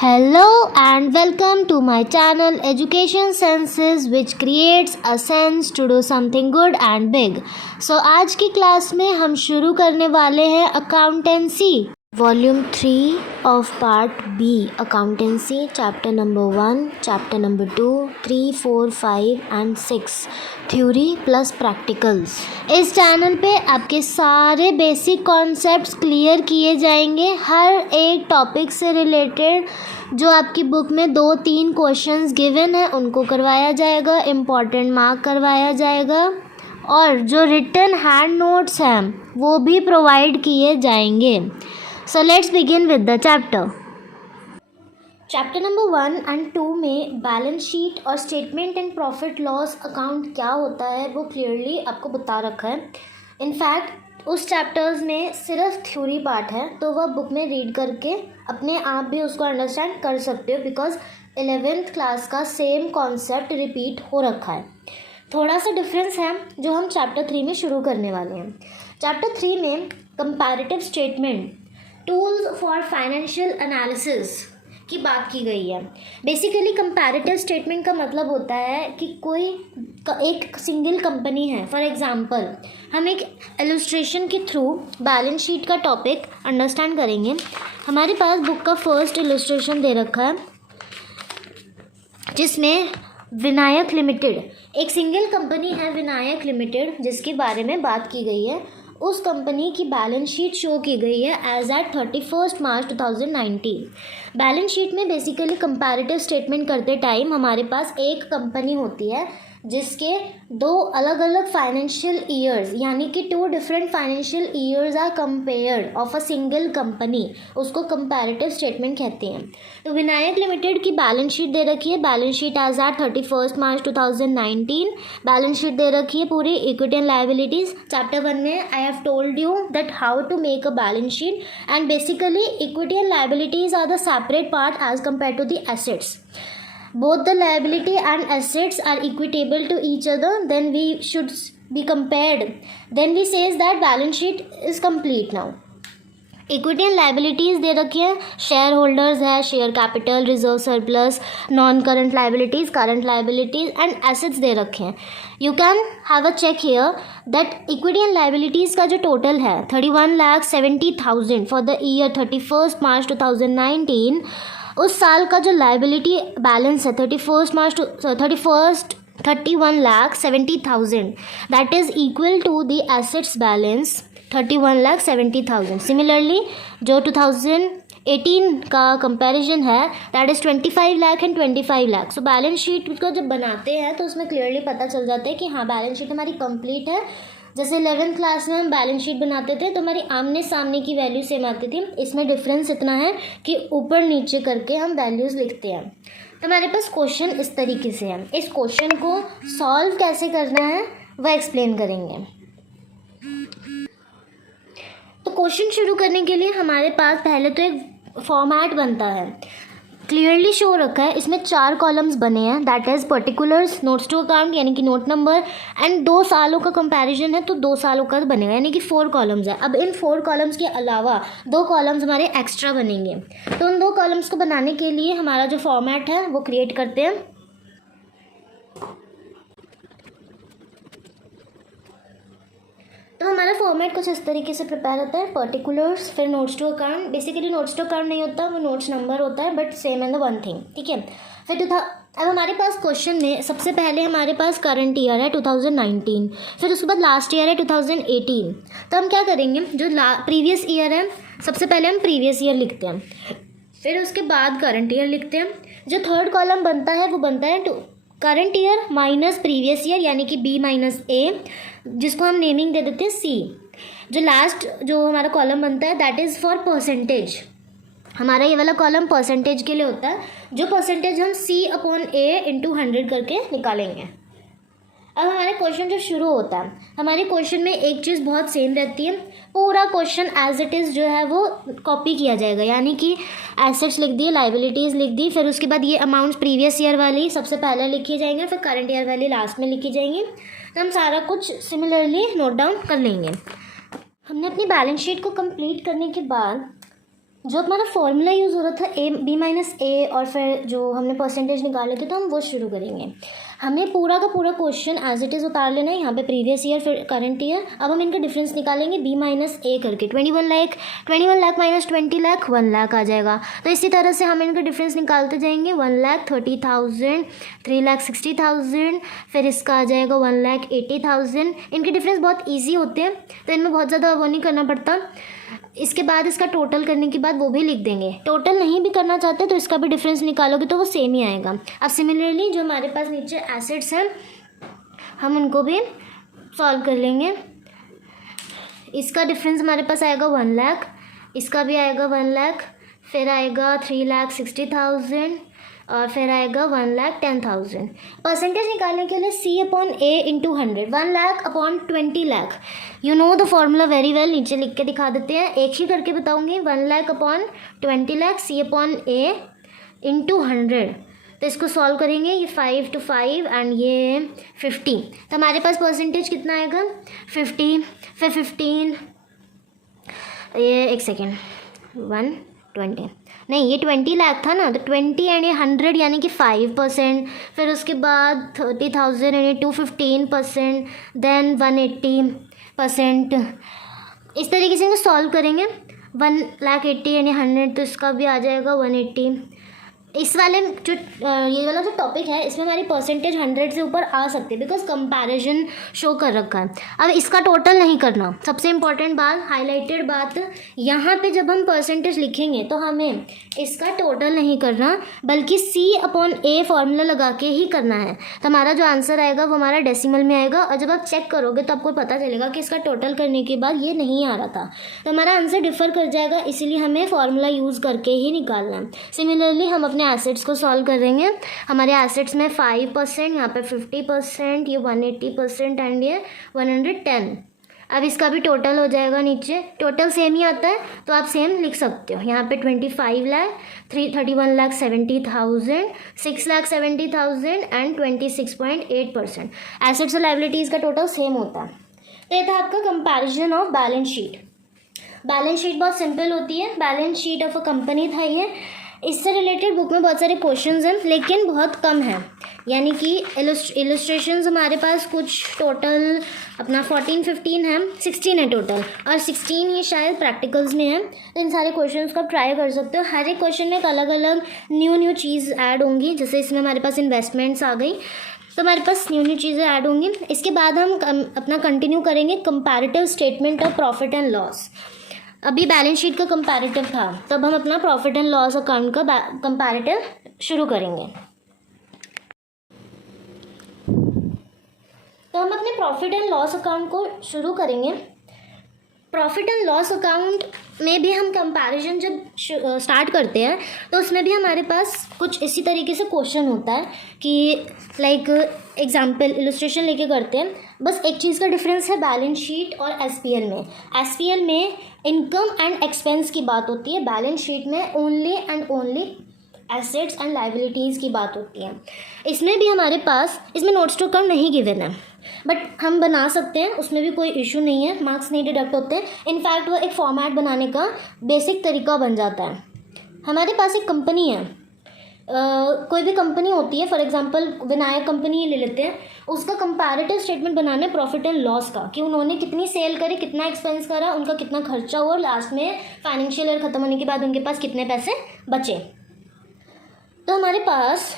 Hello and welcome to my channel Education Senses which creates a sense to do something good and big. So आज की class में हम शुरू करने वाले हैं accountancy volume 3 of part B accountancy chapter number 1 chapter number 2 3 4 5 and 6 theory plus practicals. इस channel पे आपके सारे बेसिक कॉन्सेप्ट्स क्लियर किए जाएंगे। हर एक टॉपिक से रिलेटेड जो आपकी बुक में 2-3 क्वेश्चंस गिवन है उनको करवाया जाएगा, इम्पॉर्टेंट मार्क करवाया जाएगा और जो रिटन हैंड नोट्स हैं वो भी प्रोवाइड किए जाएंगे। So let's begin with the chapter number 1 and 2 में बैलेंस शीट और statement and profit loss account क्या होता है वो क्लियरली आपको बता रखा है। इनफैक्ट उस चैप्टर्स में सिर्फ थ्योरी पार्ट है तो वह बुक में रीड करके अपने आप भी उसको अंडरस्टैंड कर सकते हो बिकॉज 11th क्लास का सेम कॉन्सेप्ट रिपीट हो रखा है। थोड़ा सा डिफरेंस है जो हम चैप्टर 3 में शुरू करने वाले हैं। चैप्टर 3 में comparative statement tools for financial analysis की बात की गई है। बेसिकली कंपैरेटिव स्टेटमेंट का मतलब होता है कि कोई एक सिंगल कंपनी है। फॉर एग्जांपल हम एक इलस्ट्रेशन के थ्रू बैलेंस शीट का टॉपिक अंडरस्टैंड करेंगे। हमारे पास बुक का फर्स्ट इलस्ट्रेशन दे रखा है जिसमें विनायक लिमिटेड एक सिंगल कंपनी है, विनायक लिमिटेड, जिसके बारे में बात की गई है। उस कंपनी की बैलेंस शीट शो की गई है as at 31 March 2019। Balance sheet में बेसिकली कंपैरेटिव स्टेटमेंट करते टाइम हमारे पास एक कंपनी होती है जिसके दो अलग अलग फाइनेंशियल ईयर्स यानी कि 2 different financial years are compared of a single company, उसको कंपैरेटिव स्टेटमेंट कहते हैं। तो विनायक लिमिटेड की बैलेंस शीट दे रखी है, balance sheet as at 31 March 2019। Balance sheet दे रखी है पूरी इक्विटी एंड लायबिलिटीज़। चैप्टर 1 में I have told you that how to make a balance sheet and basically equity and liabilities are the separate part as compare to the assets. Both the liability and assets are equitable to each other, then we should be compared. Then we says that balance sheet is complete now. Equity and liabilities दे रखी है, share holders है, share capital, reserve surplus, non current liabilities, current liabilities and assets दे रखे हैं। You can have a check here that equity and liabilities का जो total है 31,70,000 फॉर द ईयर 31 मार्च 2019। उस साल का जो लाइबिलिटी बैलेंस है 31,70,000 that is equal to the assets balance 31,70,000। Similarly जो 2018 का कंपैरिजन है that is 25 lakh and 25 lakh. So balance sheet को जब बनाते हैं तो उसमें क्लियरली पता चल जाता है कि हाँ बैलेंस शीट हमारी कंप्लीट है। जैसे 11th क्लास में हम बैलेंस शीट बनाते थे तो हमारी आमने सामने की वैल्यू सेम आती थी। इसमें डिफरेंस इतना है कि ऊपर नीचे करके हम वैल्यूज़ लिखते हैं। तो हमारे पास क्वेश्चन इस तरीके से है। इस क्वेश्चन को सॉल्व कैसे करना है वह एक्सप्लेन करेंगे। तो क्वेश्चन शुरू करने के लिए हमारे पास पहले तो एक फॉर्मेट बनता है, क्लियरली शो रखा है। इसमें 4 कॉलम्स बने हैं that is particulars, notes to account यानी कि नोट नंबर एंड 2 सालों का कंपैरिजन है तो 2 सालों का बनेगा यानी कि 4 कॉलम्स है। अब इन 4 कॉलम्स के अलावा 2 कॉलम्स हमारे एक्स्ट्रा बनेंगे। तो उन 2 कॉलम्स को बनाने के लिए हमारा जो फॉर्मेट है वो क्रिएट करते हैं। तो हमारा फॉर्मेट कुछ इस तरीके से प्रिपेयर होता है, पर्टिकुलर्स फिर notes to account. Basically notes to account नहीं होता, वो नोट्स नंबर होता है but same and the one thing, ठीक है। फिर अब हमारे पास क्वेश्चन में सबसे पहले हमारे पास करंट ईयर है 2019, फिर उसके बाद लास्ट ईयर है 2018। तो हम क्या करेंगे, जो प्रीवियस ईयर है सबसे पहले हम प्रीवियस ईयर लिखते हैं, फिर उसके बाद करंट ईयर लिखते हैं। जो थर्ड कॉलम बनता है वो बनता है current year minus previous year यानी कि B माइनस A, जिसको हम नेमिंग दे देते हैं C। जो लास्ट जो हमारा कॉलम बनता है दैट इज़ फॉर परसेंटेज। हमारा ये वाला कॉलम परसेंटेज के लिए होता है, जो परसेंटेज हम C/A इंटू 100 करके निकालेंगे। अब हमारे क्वेश्चन जो शुरू होता है, हमारे क्वेश्चन में एक चीज़ बहुत सेम रहती है, पूरा क्वेश्चन एज इट इज़ जो है वो कॉपी किया जाएगा यानी कि एसेट्स लिख दिए, लाइबिलिटीज़ लिख दी, फिर उसके बाद ये अमाउंट्स प्रीवियस ईयर वाली सबसे पहले लिखी जाएंगे, फिर करंट ईयर वाली लास्ट में लिखी जाएंगी। तो हम सारा कुछ सिमिलरली नोट डाउन कर लेंगे। हमने अपनी बैलेंस शीट को कंप्लीट करने के बाद जो हमारा फॉर्मूला यूज़ हो रहा था ए बी माइनस ए और फिर जो हमने परसेंटेज निकाले थे तो हम वो शुरू करेंगे। हमें पूरा का पूरा क्वेश्चन एज इट इज़ उतार लेना है, यहाँ पे प्रीवियस ईयर फिर करंट ईयर। अब हम इनका डिफरेंस निकालेंगे बी माइनस ए करके। 21 लाख माइनस 20 लाख 1 लाख आ जाएगा। तो इसी तरह से हम इनका डिफरेंस निकालते जाएंगे। 1,30,000, 3,60,000, फिर इसका आ जाएगा 1,80,000। इनके डिफरेंस बहुत ईजी होते हैं तो इनमें बहुत ज़्यादा वो नहीं करना पड़ता। इसके बाद इसका टोटल करने के बाद वो भी लिख देंगे। टोटल नहीं भी करना चाहते तो इसका भी डिफरेंस निकालोगे तो वो सेम ही आएगा। अब सिमिलरली जो हमारे पास नीचे एसेट्स हैं हम उनको भी सॉल्व कर लेंगे। इसका डिफरेंस हमारे पास आएगा 1 लाख, इसका भी आएगा 1 लाख, फिर आएगा 3,60,000 और फिर आएगा 1,10,000। परसेंटेज निकालने के लिए C upon A into 100, 1 lakh upon 20 lakh. You know the formula very well, नीचे लिख के दिखा देते हैं, एक ही करके बताऊंगी। 1 lakh upon 20 lakh C upon A into 100। तो इसको सॉल्व करेंगे, ये 5 to 5 एंड ये 50। तो हमारे पास परसेंटेज कितना आएगा 50, फिर 15, ये एक सेकेंड 120 नहीं, ये 20 लाख था ना, तो 20 एंड ये 100 यानी कि 5%, फिर उसके बाद 30,000 एंड ये 215%, देन 180%। इस तरीके से इनको सॉल्व करेंगे। 1,80,000 यानी 100, तो इसका भी आ जाएगा 180। इस वाले जो ये वाला जो टॉपिक है इसमें हमारी परसेंटेज 100 से ऊपर आ सकती है बिकॉज कंपैरिजन शो कर रखा है। अब इसका टोटल नहीं करना, सबसे इम्पॉर्टेंट बात, हाईलाइटेड बात, यहाँ पे जब हम परसेंटेज लिखेंगे तो हमें इसका टोटल नहीं करना बल्कि C अपॉन A फॉर्मूला लगा के ही करना है। तो हमारा जो आंसर आएगा वो हमारा डेसिमल में आएगा और जब आप चेक करोगे तो आपको पता चलेगा कि इसका टोटल करने के बाद ये नहीं आ रहा था, तो हमारा आंसर डिफर कर जाएगा। इसीलिए हमें फॉर्मूला यूज़ करके ही निकालना है। सिमिलरली हम अपने एसेट्स को सॉल्व करेंगे। हमारे एसेट्स में 5%, यहाँ पे 50%, ये 180% एंड ये 110। अब इसका भी टोटल हो जाएगा, नीचे टोटल सेम ही आता है तो आप सेम लिख सकते हो। यहाँ पे 25 लाख, 31,70,000, 6,70,000 एंड 26.8%। एसेट्स और लाइबिलिटीज़ का टोटल सेम होता है। तो ये था आपका comparison of balance sheet. Balance sheet बहुत सिंपल होती है, balance sheet of a company था ये। इससे रिलेटेड बुक में बहुत सारे क्वेश्चंस हैं लेकिन बहुत कम है, यानी कि इलस्ट्रेशंस हमारे पास कुछ टोटल अपना 14-15 है, 16 है टोटल, और 16 ही शायद प्रैक्टिकल्स में है। तो इन सारे क्वेश्चंस को आप ट्राई कर सकते हो। हर एक क्वेश्चन में एक अलग अलग न्यू चीज़ ऐड होंगी। जैसे इसमें हमारे पास इन्वेस्टमेंट्स आ गई तो हमारे पास न्यू चीज़ें ऐड होंगी। इसके बाद हम अपना कंटिन्यू करेंगे comparative statement of profit and loss. अभी बैलेंस शीट का कंपैरेटिव था, तब हम अपना प्रॉफिट एंड लॉस अकाउंट का कंपैरेटिव शुरू करेंगे। तो हम अपने प्रॉफिट एंड लॉस अकाउंट को शुरू करेंगे। प्रॉफिट एंड लॉस अकाउंट में भी हम कंपैरिजन जब स्टार्ट करते हैं तो उसमें भी हमारे पास कुछ इसी तरीके से क्वेश्चन होता है कि लाइक एग्जाम्पल इलस्ट्रेशन लेके करते हैं। बस एक चीज़ का डिफरेंस है बैलेंस शीट और एसपीएल में। एसपीएल में इनकम एंड एक्सपेंस की बात होती है, बैलेंस शीट में only and only assets and liabilities की बात होती है। इसमें भी हमारे पास इसमें नोट्स टू अकाउंट नहीं गिवन है, बट हम बना सकते हैं, उसमें भी कोई इशू नहीं है, मार्क्स नहीं डिडक्ट होते हैं। इनफैक्ट वो एक फॉर्मेट बनाने का बेसिक तरीका बन जाता है। हमारे पास एक कंपनी है, कोई भी कंपनी होती है, फॉर एग्जांपल विनायक कंपनी ले लेते हैं, उसका कंपैरेटिव स्टेटमेंट बनाना है प्रॉफिट एंड लॉस का, कि उन्होंने कितनी सेल करी, कितना एक्सपेंस करा, उनका कितना खर्चा हुआ, लास्ट में फाइनेंशियल ईयर ख़त्म होने के बाद उनके पास कितने पैसे बचे। तो हमारे पास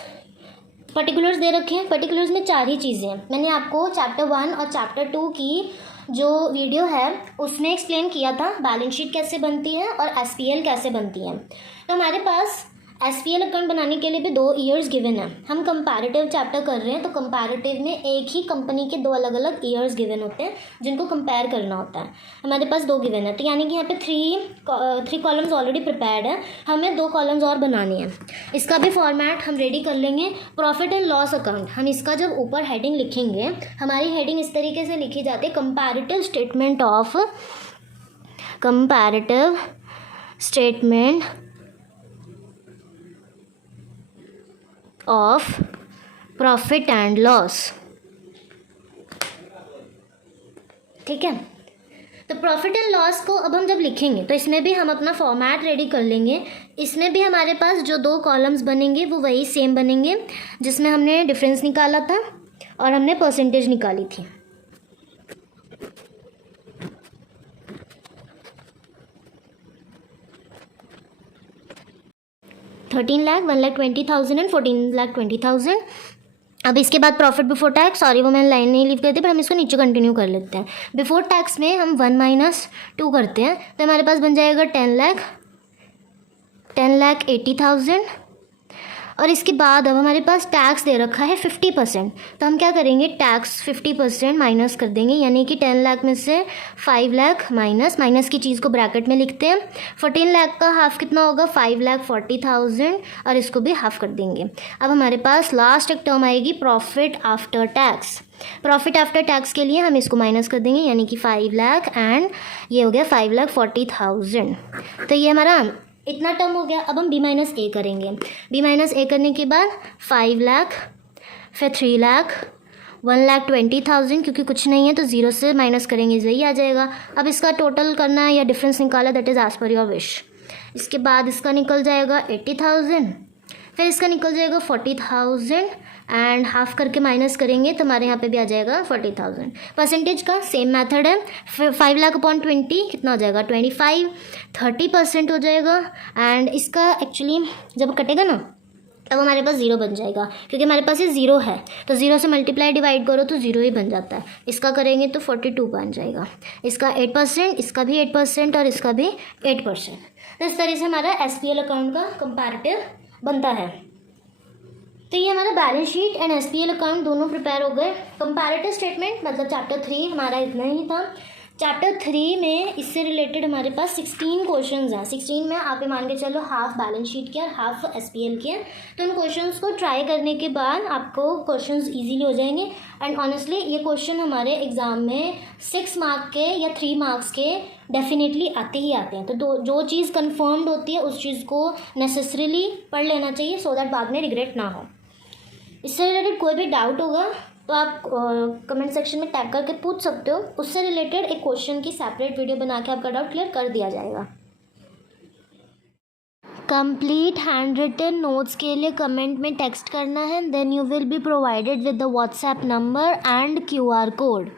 पर्टिकुलर्स दे रखे हैं। पर्टिकुलर्स में 4 ही चीज़ें हैं। मैंने आपको चैप्टर 1 और चैप्टर 2 की जो वीडियो है उसमें एक्सप्लेन किया था बैलेंस शीट कैसे बनती है और एसपीएल कैसे बनती है। तो हमारे पास एसपीएल अकाउंट बनाने के लिए भी 2 ईयर्स गिवन है। हम कंपैरेटिव चैप्टर कर रहे हैं तो कंपैरेटिव में एक ही कंपनी के 2 अलग अलग ईयर्स गिवन होते हैं जिनको कंपेयर करना होता है। हमारे पास 2 गिवन है, तो यानी कि यहाँ पे 3 कॉलम्स ऑलरेडी प्रिपेयर्ड है, हमें 2 कॉलम्स और बनाने हैं। इसका भी फॉर्मेट हम रेडी कर लेंगे। प्रॉफिट एंड लॉस अकाउंट, हम इसका जब ऊपर हेडिंग लिखेंगे, हमारी हेडिंग इस तरीके से लिखी जाती है, comparative statement of profit and loss. ठीक है, तो प्रॉफिट एंड लॉस को अब हम जब लिखेंगे तो इसमें भी हम अपना फॉर्मेट रेडी कर लेंगे। इसमें भी हमारे पास जो 2 कॉलम्स बनेंगे वो वही सेम बनेंगे जिसमें हमने डिफरेंस निकाला था और हमने परसेंटेज निकाली थी। $13,00,000, $1,20,000 एंड $14,20,000। अब इसके बाद प्रॉफिट बिफोर टैक्स, सॉरी वो मैंने लाइन नहीं लीव करती, पर हम इसको नीचे कंटिन्यू कर लेते हैं। बिफोर टैक्स में हम 1 - 2 करते हैं तो हमारे पास बन जाएगा 10,80,000। और इसके बाद अब हमारे पास टैक्स दे रखा है 50%, तो हम क्या करेंगे, टैक्स 50% माइनस कर देंगे, यानी कि 10 लाख में से 5 लाख माइनस की चीज़ को ब्रैकेट में लिखते हैं। 14 लाख का हाफ कितना होगा, 5,40,000, और इसको भी हाफ कर देंगे। अब हमारे पास लास्ट एक टर्म आएगी profit after tax. Profit after tax के लिए हम इसको माइनस कर देंगे, यानी कि 5 लाख एंड ये हो गया 5,40,000। तो ये हमारा इतना टर्म हो गया। अब हम B-A करेंगे। B-A करने के बाद 5 लाख, फिर 3 लाख, 1,20,000, क्योंकि कुछ नहीं है तो 0 से माइनस करेंगे, यही आ जाएगा। अब इसका टोटल करना है या डिफरेंस निकाला, that is as per your wish. इसके बाद इसका निकल जाएगा 80,000, फिर इसका निकल जाएगा 40,000 एंड हाफ करके माइनस करेंगे तो हमारे यहाँ पे भी आ जाएगा 40,000। परसेंटेज का सेम मेथड है। फिर 5 लाख अपॉन 20 कितना हो जाएगा, 25, 30% हो जाएगा। एंड इसका एक्चुअली जब कटेगा ना तब हमारे पास 0 बन जाएगा, क्योंकि हमारे पास ये 0 है, तो 0 से मल्टीप्लाई डिवाइड करो तो 0 ही बन जाता है। इसका करेंगे तो 42 बन जाएगा। इसका 8%, इसका भी 8% और इसका भी 8%। तो इस तरह से हमारा SPL अकाउंट का कंपैरेटिव बनता है। तो ये हमारा balance sheet and SPL account दोनों प्रिपेयर हो गए। कंपैरेटिव स्टेटमेंट मतलब चैप्टर 3 हमारा इतना ही था। चैप्टर 3 में इससे रिलेटेड हमारे पास 16 क्वेश्चंस हैं। 16 में आप ये मान के चलो हाफ बैलेंस शीट के और हाफ SPL के। तो उन क्वेश्चंस को ट्राई करने के बाद आपको क्वेश्चंस इजीली हो जाएंगे। एंड ऑनेस्टली ये क्वेश्चन हमारे एग्ज़ाम में 6 मार्क के या 3 मार्क्स के डेफिनेटली आते ही आते हैं। तो जो चीज़ कन्फर्म्ड होती है उस चीज़ को नेसेसरीली पढ़ लेना चाहिए, सो दैट बाद में रिग्रेट ना हो। इससे रिलेटेड कोई भी डाउट होगा तो आप कमेंट सेक्शन में टैग करके पूछ सकते हो। उससे रिलेटेड एक क्वेश्चन की सेपरेट वीडियो बना के आपका डाउट क्लियर कर दिया जाएगा। कंप्लीट हैंड रिटन नोट्स के लिए कमेंट में टेक्स्ट करना है, then you will be provided with the WhatsApp number and QR code.